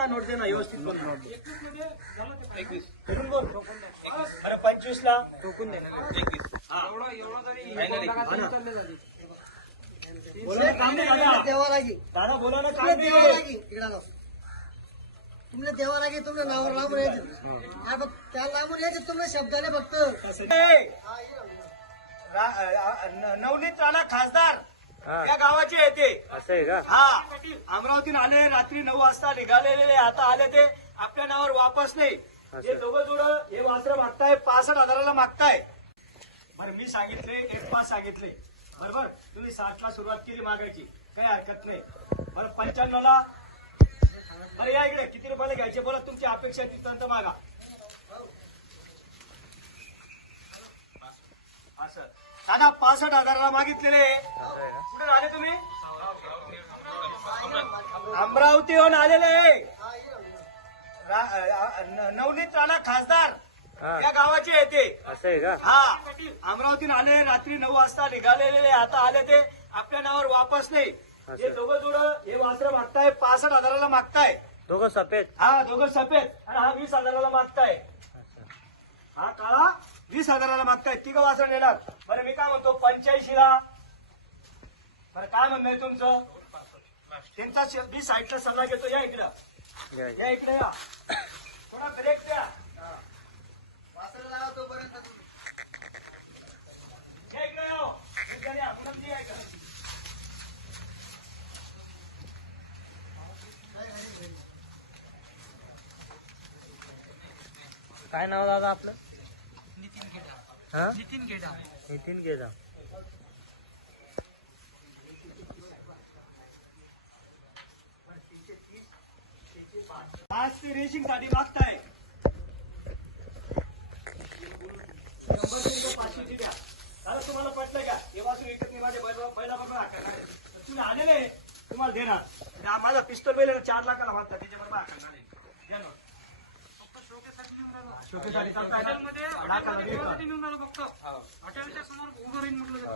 ना नोट दे ना व्यवस्थित बोल. नोट एकवीस फिरून बोल अरे पंचवीस ला? टोकून दे ना एकवीस एवढं एवढं जरी Finally. बोलला का तरी ना. चालले जाते. बोला ना काम दे दादा देवा लागी दादा बोला ना काम तुमले दे देवा लागी इकडे आलो. तुमले देवा लागी तुमले नावावर लांबून यायचे. हा फक्त त्या लांबून यायचे तुमले शब्दाने फक्त. ए, रा- अ- अ- नवनीत राणा खासदार. या गावाचे आहे ते. असं आहे का? हा. अमरावतीन आले रात्री नऊ वाजता निघालेले आता आले ते. आपल्या नावावर वापस नाही. हे दोघं जोडं हे वास्त्र मागताय पासष्ट हजाराला मागताय. बरं मी सांगितले एक पाच सांगितले. बरोबर? तुम्ही साठला सुरुवात केली मागायची. काही हरकत नाही. बरं पंच्याण्णव ला बरं या इकडे. किती रुपयाला घ्यायचे? बोला तुमची अपेक्षा तिथपर्यंत मागा. असं. दादा पासष्ट हजाराला मागितलेले. कुठे आले तुम्ही? अमरावतीहून आलेले. नवनीत राणा खासदार. या गावाचे आहे ते. असं का? हा. अमरावतीहून आले रात्री नऊ वाजता निघालेले आता आले ते. आपल्या नावावर वापस नाही. हे दोघं जोडं हे वास्त्र मागताय पासष्ट हजाराला मागताय. दोघं सफेद. हा दोघं सफेद. आणि हा वीस हजाराला मागताय. हा काळा वीस हजाराला मागताय. तिघं वासरं नेणार. बरं मी काय म्हणतो पंच्याऐंशी ला बरं काय म्हणणं आहे तुमचं त्यांचा मी साईडला सल्ला घेतो या इकडं या, इकडे या थोडा ब्रेक द्या. या इकडे या हो. या. इकडं. काय नाव दादा आपलं नितीन घेटा हा नितीन घेटा नितीन गेजा आज ते रेसिंगसाठी मागताय. शंभर रुपये पाचशेची द्या. दादा तुम्हाला पटलं का? हे वाचून एकच नाही माझ्या बैला बैलाबरोबर हाकलणार आहे. तुम्ही आलेले तुम्हाला देणार. माझा पिस्तol बैल चार लाखाला मागता त्याच्याबरोबर हाकलणार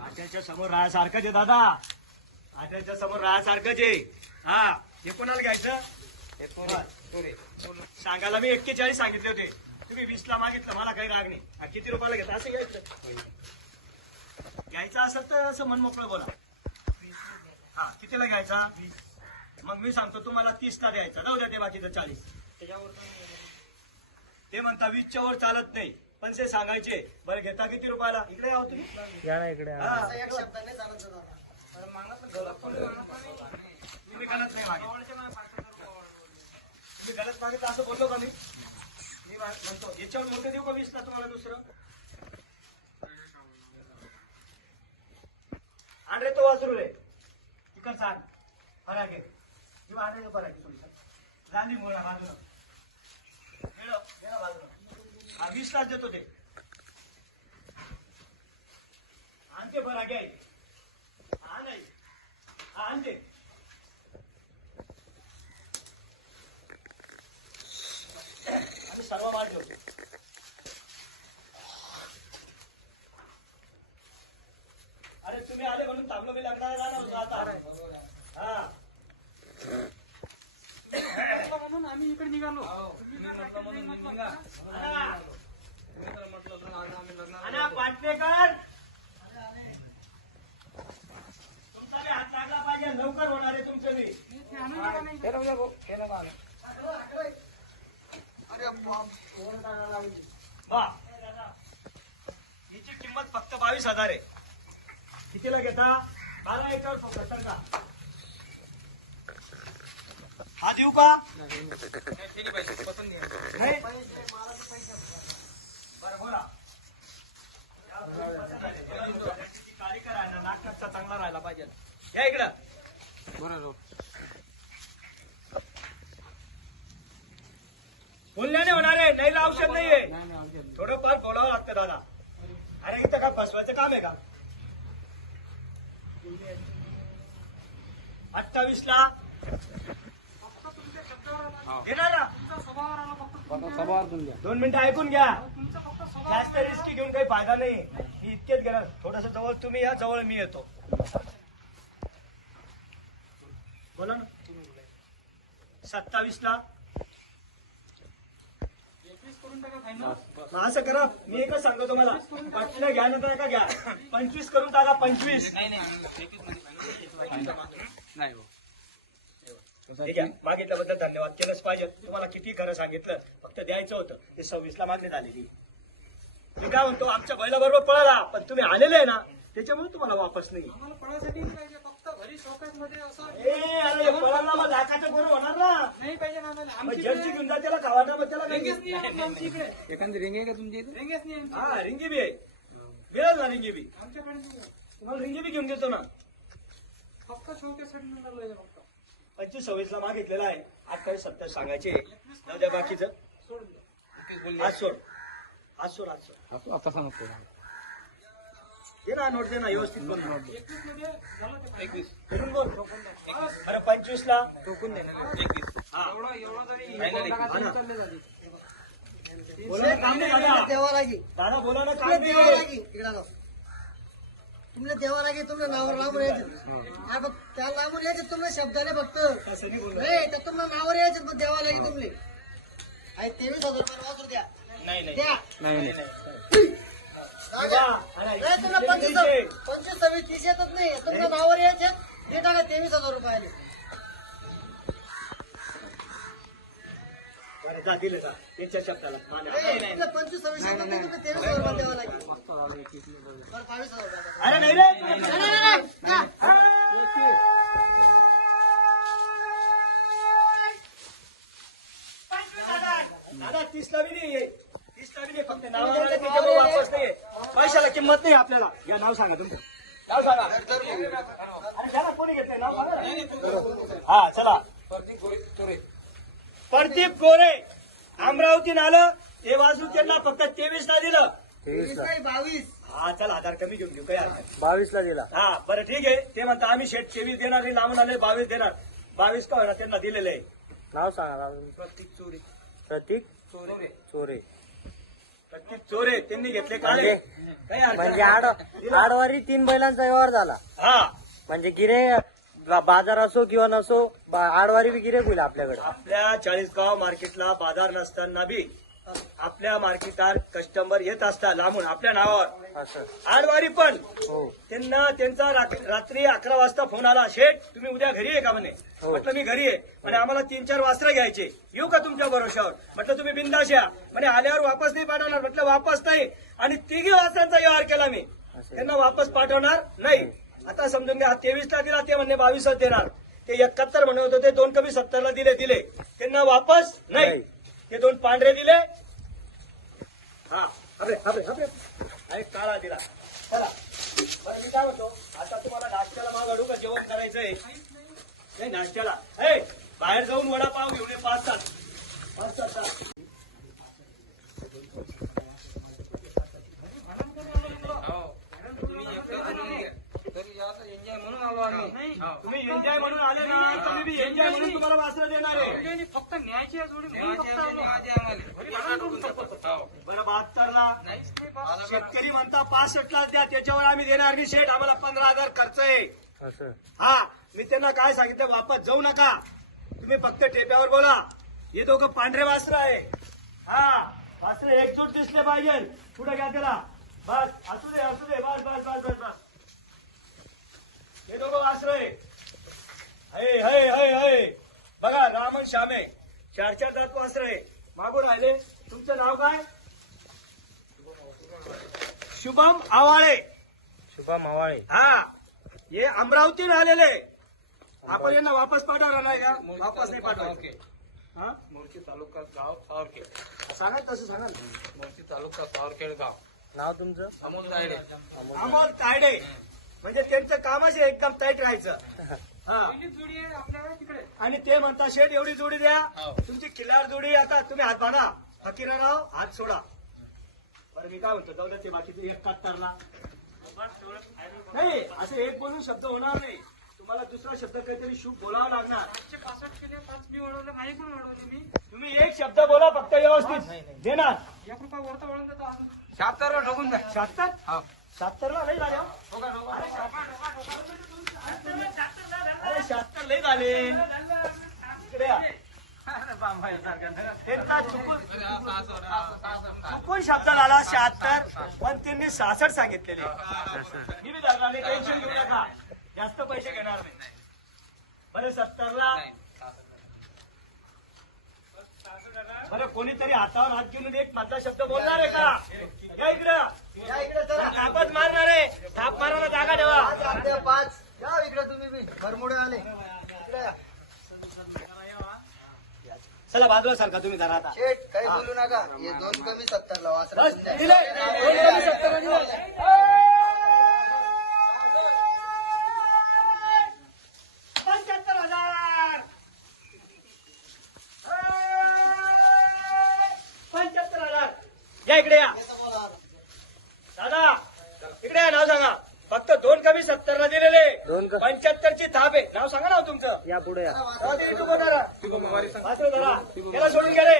हॉटेलच्या समोर राहायसारखंच आहे दादा. हॉटेलच्या समोर राहायसारखंच आहे. हा हे कोणाला घ्यायचं? सांगायला मी एक्केचाळीस सांगितले होते. तुम्ही वीस ला मागितलं मला काही राग नाही. हा, किती रुपयाला घेता असं घ्यायचं. घ्यायचं असेल तर असं मन मोकळं बोला. हा कितीला घ्यायचा? मग मी सांगतो तुम्हाला तीस ला द्यायचा. जाऊ द्या ते बाकीचं चाळीस. ते म्हणता वीसच्या वर चालत नाही. पण ते सांगायचे बरं घेता किती रुपयाला? इकडे यावं तुम्ही. या ना इकडे या. हा, एक शब्दाने चालत होता तुम्ही गलत नाही मागितलं तुम्ही गलत असं बोललो का मी? मी मा- म्हणतो याच्यावर मोठं देऊ का वीस का तुम्हाला दुसरं? आण रे तो वासरू रे. तिकड सांग फराके किंवा आण रे तो फराके थोडी झाली मुळा बाजूला. हा वीस तास देतो ते. आणते फराके आहे हा नाही. हा आणते. आणि सर्व वाट ठेवतो अरे तुम्ही आले म्हणून थांबलो मी लग्नाला जाणार होतो आता. हा. म्हणून आम्ही इकडे निघालो. आणा पाटणेकर तुमचा बी हात चांगला पाहिजे लवकर होणार आहे तुमचं बी. अरे बाप वा हिची किंमत फक्त बावीस हजार आहे. कितीला घेता? बारा याच्यावर फोकस कर का? हा देऊ का? नाही. बरं बोला. त्याची काळी करा ना नाक कच्चा चांगला राहायला पाहिजे या इकडं. बोलण्याने होणार आहे. नाही औषध नाहीये. थोडं फार बोलावं लागतं दादा. अरे इथं का बसवायचं काम आहे का? अठ्ठावीस ला ना दोन मिनिटं ऐकून घ्या. जास्त रिस्की घेऊन काही फायदा नाही. मी इतकेच घेणार थोडस जवळ तुम्ही या जवळ मी येतो. बोला ना. सत्तावीस ला असं करा. मी एकच सांगतो तुम्हाला. पटलं घ्या नंतर का घ्या. पंचवीस करून टाका पंचवीस. ठीक. आहे मागितल्याबद्दल धन्यवाद. केलंच पाहिजे. तुम्हाला किती खरं सांगितलं फक्त द्यायचं होतं. ते सव्वीस ला मागणी झालेली मी काय म्हणतो आमच्या बैलाबरोबर पळाला पण तुम्ही आलेले आहे ना त्याच्यामुळे तुम्हाला वापस नाही. आम्हाला पळासाठी नाही पाहिजे फक्त घरी शौकात मध्ये असं ए अरे पळाला मग लाखाचं बरं होणार ना. नाही पाहिजे ना आम्हाला. मग आमची जर्सी घेऊन जा त्याला खावाटा मग त्याला नाही. रेंगेच नाही आहे आमच्या इकडे. एखादी रिंग आहे का आहे. हा रिंगी बी आहे. मिळेल ना रिंगी बी. आमच्याकडे नाही आहे. तुम्हाला रिंगी बी घेऊन देतो ना. फक्त शौकासाठी पंचवीस सव्वीस ला मागितलेला आहे. अठ्ठावीस सत्तावीस सांगायचे जाऊ द्या बाकीचं. आज सोड. आज सोड आज सोड. आता- सांगतो दे ना नोट दे ना व्यवस्थित बोल ना. एकवीसमध्ये झालं ते एकवीस फिरून बोल अरे पंचवीस ला टोकून दे. ना हा. एवढा एवढा जरी हा बोला ना, काम दादा. बोला ना काम नाही देवा लागी तुमले नावावर लांबून यायचे. बघ त्या लांबून यायचे तुमले शब्दाने फक्त. नाही तर तुम्हाला नावावर यायचे मग देवा लागी तुमले. आहे तेवीस हजार रुपये वाचून द्या. नाही नाही. द्या. नाही तुला पंचवीस. पंचवीस सव्वीस तीस येतच नाही. तुमच्या नावावर यायचे हे टाका तेवीस हजार रुपये आले. अरे जा दिले जा त्यांच्या शब्दाला मान्य. तुला पंचवीस सव्वीस येतच नाही तुमचे तेवीस हजार रुपये द्यावा लागेल. बरं बावीस हजार रुपये द्या. अरे नाही रे नाही, नाही, नाही, द्या. दादा तीस ला बी नाही आहे. तीस ला बी नाही फक्त नावाला आहे, त्याच्यामुळे वापस नाही आहे. पैशाला किंमत नाही आपल्याला. या नाव सांगा तुमचं. नाव सांगा. अरे घ्या ना, कोणी घेतलंय? नाव सांगा. हा चला. प्रदीप गोरे अमरावतीन आलं ते वाजून त्यांना फक्त तेवीस ला दिलं तेवीस नाही, बावीस. हा चला आधार कमी घेऊन घेऊ काही हरकत. बावीस ला दिला. हा बरं ठीक आहे. ते म्हणता आम्ही शेट तेवीस देणार नाही लांबून आले बावीस देणार. बावीस का होणार त्यांना दिलेले आहे. नाव सांगा प्रतीक चोरी. प्रतीक चोरी. चोरे. प्रत्येक चोरे त्यांनी घेतले काळे. काही हरकत म्हणजे नाही. आड आडवारी तीन बैलांचा व्यवहार झाला. हा. म्हणजे गिरे बाजार असो किंवा नसो आडवारी बी गिरे होईल आपल्याकडे. आपल्या चाळीसगाव मार्केटला बाजार नसताना बी आपल्या मार्केटात कस्टमर येत असतात लांबून आपल्या नावावर. असं. आडवारी पण. हो. त्यांना त्यांचा रात्री अकरा वाजता फोन आला शेठ तुम्ही उद्या घरी आहे का? म्हणे. हो. म्हटलं मी घरी आहे. आणि आम्हाला तीन चार वास्त्र घ्यायचे. येऊ का तुमच्या भरोशावर म्हटलं तुम्ही बिंदाश या. म्हणे आल्यावर वापस नाही पाठवणार. म्हटलं वापस नाही. आणि तिघी वास्त्रांचा व्यवहार केला मी. असं. त्यांना वापस पाठवणार नाही. आता समजून घ्या तेवीस ला दिला ते म्हणणे बावीसच देणार. ते एकाहत्तर म्हणत होते दोन कमी सत्तरला दिले दिले. त्यांना वापस नाही. ते दोन पांढरे दिले. हा. हबरे हबरे हा एक काळा दिला. चला. बरं मी काय म्हणतो? आता तुम्हाला नाश्त्याला माग अडू का? जेवण करायचंय. नाही नाश्त्याला. ए बाहेर जाऊन वडापाव घेऊन ये पाच तास पाच तास चला. एन्जॉय म्हणून आलो आम्ही तुम्ही एन्जॉय म्हणून आले ना तुम्ही बी तुम्हाला वाचलं देणार आहे. फक्त न्यायची आहे जोडी म्हणून फक्त आलो. बरं बहात्तरला. शेतकरी म्हणता पासष्ट ला द्या त्याच्यावर आम्ही देणार नाही. शेठ आम्हाला पंधरा हजार खर्च आहे. असं. हा मी त्यांना काय सांगितलं वापस जाऊ नका. तुम्ही फक्त टेप्यावर बोला. हे दोघं पांढरे वास्त्र आहे. हा वास्त्र एकजूट दिसले पाहिजे. पुढे घ्या त्याला. बस असू दे असू दे. बस बस बस बस बस. हे दोघं वास्त्र आहे. हय हय हय हय. बघा रामन श्यामे चार चार दात वास्त्र आहे मागून राहिले. तुमचं नाव काय? शुभम आवाळे. शुभा मावाळे हा हे अमरावतीला आलेले आपण यांना वापस पाठवणार नाही का? वापस नाही पाठवायचं हा? मोर्ची तालुका गाव सावरखेड सांगा तसं सांगा. मोर्ची तालुका सावरखेड गाव. नाव तुमचं? अमोल तायडे. अमोल तायडे. म्हणजे त्यांचं कामच आहे एकदम टाईट राहायचं. आणि ते म्हणता शेठ एवढी जोडी द्या. हो. तुमची किल्लार जोडी आता. तुम्ही हात बांधा. फकीराराव हात सोडा. बरं मी काय म्हणतो जाऊ द्या ते बाकीचे एक कातरला नाही असे एक बोलून शब्द होणार नाही. तुम्हाला दुसरा शब्द काहीतरी शुभ बोलावा लागणार. तुम्ही एक शब्द बोला फक्त व्यवस्थित. देणार. शहात्तर ठोकून द्या. शहात्तर? हा. शहात्तर ला लई झाले हो. अरे झाले इकडे या. चुकून चुकून शब्द झाला शहात्तर पण त्यांनी सहासष्ट सांगितलेले मी बी नाही टेन्शन घेऊ नका जास्त पैसे घेणार नाही बरं सत्तरला बरं कोणीतरी हातावर हात घेऊन एक माझा शब्द बोलणार आहे का या इकडं या इकडे जरा. थापच मारणार आहे. थाप मारायला जागा ठेवा. पाच या इकडे तुम्ही बी भरमुडे आले. इकडे या. चला बाजूला सारखा तुम्ही धरा आता? शेठ काही बोलू नका. हे दोन कमी सत्तरला वाचला. बस दिले दोन कमी. पंच्याहत्तर हजार पंच्याहत्तर हजार या इकडे या दादा इकडे या नाव सांगा फक्त दोन कमी सत्तरला पंच्याहत्तर ची थाप आहे. नाव सांगा ना हो तुमचं. या पुढे या. याला सोडून घे रे.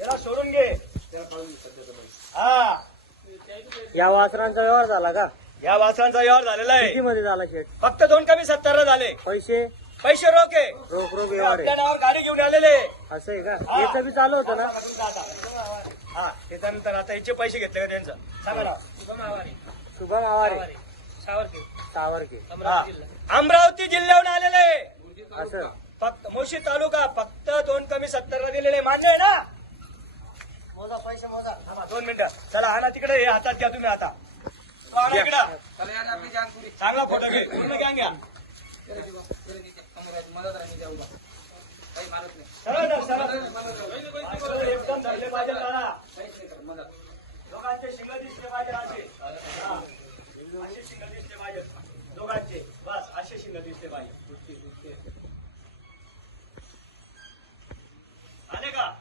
याला सोडून घे. हा. या वासरांचा व्यवहार झाला का? या वासरांचा व्यवहार झालेला आहे. किती मध्ये झाला शेट फक्त दोन कमी सत्तरला झाले. पैसे? पैसे रोखे रोख रोख व्यवहार आपल्या आहे नावावर गाडी घेऊन आलेले असं आहे का? याचं बी चालू होतं ना. हा. त्याच्यानंतर आता याचे पैसे घेतले का त्यांचं? सांगा ना. शुभम आवारे सावरके हा. अमरावती जिल्ह्याहून आलेले असं. फक्त मोशी तालुका फक्त दोन कमी सत्तरला दिलेले मान्य आहे ना? मोजा पैसे मोजा. थांबा, दोन मिनिटं. चला ना तिकडे हे हातात घ्या तुम्ही आता. तो आणा इकडं. चांगला फोटो घे. पूर्ण घ्या सरळ धर, सरळ. एकदम धरले पाहिजे शिंग दिसले पाहिजे असे. हा. असे शिंग दिसले पाहिजे दोघांचे. बस असे शिंग दिसते बाई. आले का?